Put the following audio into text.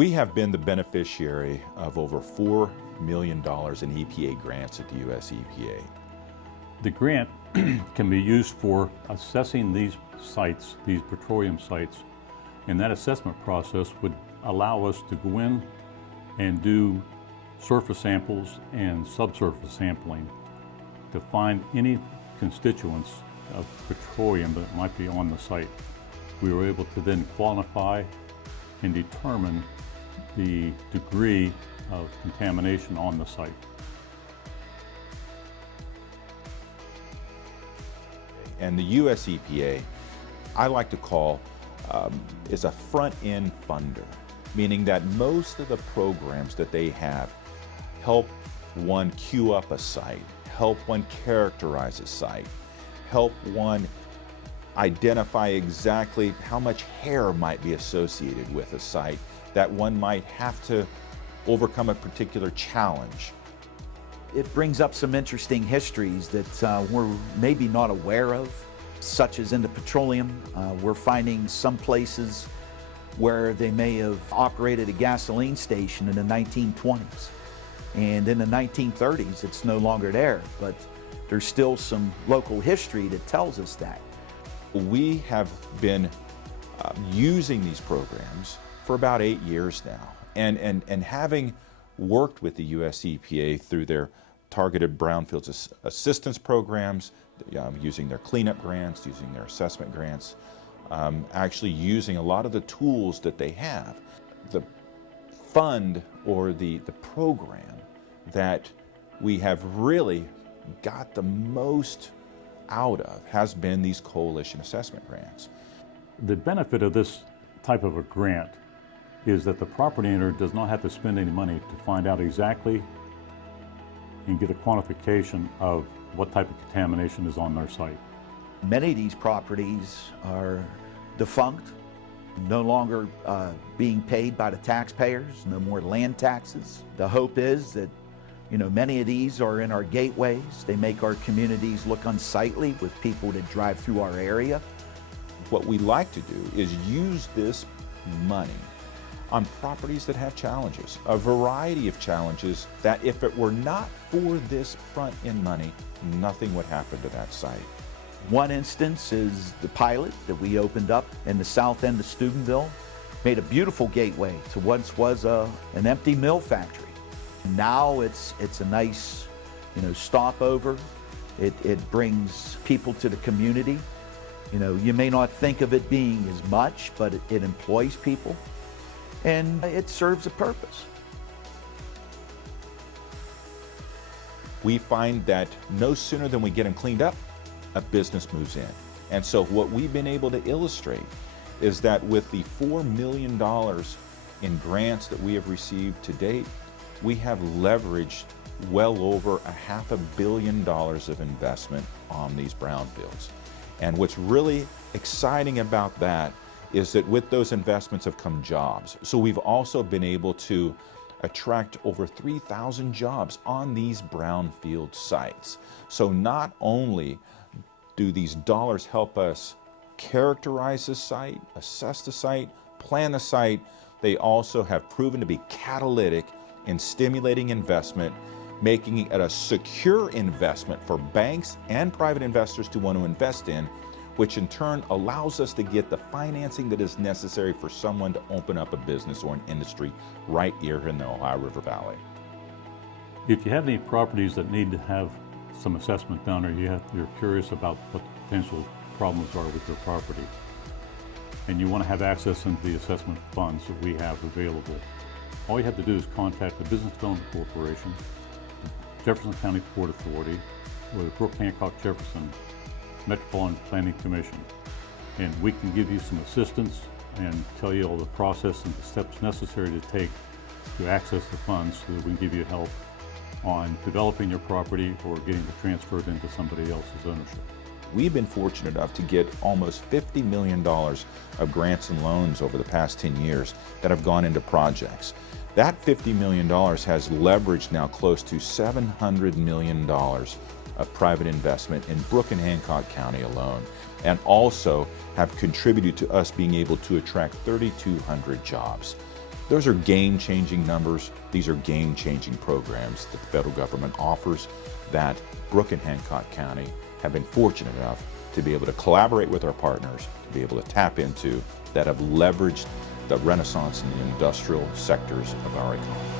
We have been the beneficiary of over $4 million in EPA grants at the US EPA. The grant can be used for assessing these sites, these petroleum sites, and that assessment process would allow us to go in and do surface samples and subsurface sampling to find any constituents of petroleum that might be on the site. We were able to then quantify and determine the degree of contamination on the site. And the US EPA, I like to call, is a front-end funder, meaning that most of the programs that they have help one queue up a site, help one characterize a site, help one identify exactly how much hair might be associated with a site, that one might have to overcome a particular challenge. It brings up some interesting histories that we're maybe not aware of, such as in the petroleum. We're finding some places where they may have operated a gasoline station in the 1920s. And in the 1930s, it's no longer there, but there's still some local history that tells us that. We have been using these programs for about 8 years now. And having worked with the US EPA through their targeted brownfields assistance programs, using their cleanup grants, using their assessment grants, actually using a lot of the tools that they have. The fund or the program that we have really got the most out of has been these coalition assessment grants. The benefit of this type of a grant is that the property owner does not have to spend any money to find out exactly and get a quantification of what type of contamination is on their site. Many of these properties are defunct, no longer being paid by the taxpayers, no more land taxes. The hope is that many of these are in our gateways. They make our communities look unsightly with people that drive through our area. What we like to do is use this money on properties that have challenges, a variety of challenges that if it were not for this front-end money, nothing would happen to that site. One instance is the pilot that we opened up in the south end of Steubenville. Made a beautiful gateway to what was an empty mill factory. Now it's a nice stopover. It brings people to the community. You may not think of it being as much, but it employs people and it serves a purpose. We find that no sooner than we get them cleaned up, a business moves in. And so what we've been able to illustrate is that with the $4 million in grants that we have received to date, we have leveraged well over $500 million of investment on these brownfields. And what's really exciting about that is that with those investments have come jobs. So we've also been able to attract over 3,000 jobs on these brownfield sites. So not only do these dollars help us characterize the site, assess the site, plan the site, they also have proven to be catalytic in stimulating investment, making it a secure investment for banks and private investors to want to invest in, which in turn allows us to get the financing that is necessary for someone to open up a business or an industry right here in the Ohio River Valley. If you have any properties that need to have some assessment done, or you're curious about what the potential problems are with your property, and you want to have access into the assessment funds that we have available, all you have to do is contact the Business Development Corporation, Jefferson County Port Authority, or the Brooke Hancock Jefferson Metropolitan Planning Commission. And we can give you some assistance and tell you all the process and the steps necessary to take to access the funds so that we can give you help on developing your property or getting it transferred into somebody else's ownership. We've been fortunate enough to get almost $50 million of grants and loans over the past 10 years that have gone into projects. That $50 million has leveraged now close to $700 million of private investment in Brooke and Hancock County alone, and also have contributed to us being able to attract 3,200 jobs. Those are game-changing numbers. These are game-changing programs that the federal government offers that Brooke and Hancock County have been fortunate enough to be able to collaborate with our partners, to be able to tap into, that have leveraged the renaissance in the industrial sectors of our economy.